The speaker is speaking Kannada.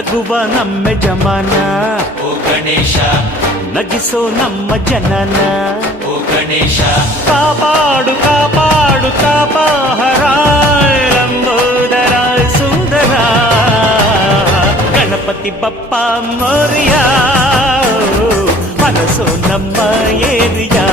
ನಗುವ ನಮ್ಮ ಜಮಾನ ಓ ಗಣೇಶ ನಗಿಸೋ ನಮ್ಮ ಜನನ ಓ ಗಣೇಶ ಕಾಪಾಡು ಕಾಪಾಡು ಕಾಪಾಹರ ಲಂಬೋದರ ಸುಂದರ ಗಣಪತಿ ಬಪ್ಪ ಮೋರಿಯ ಮನಸ್ಸು ನಮ್ಮ ಏರಿಯಾ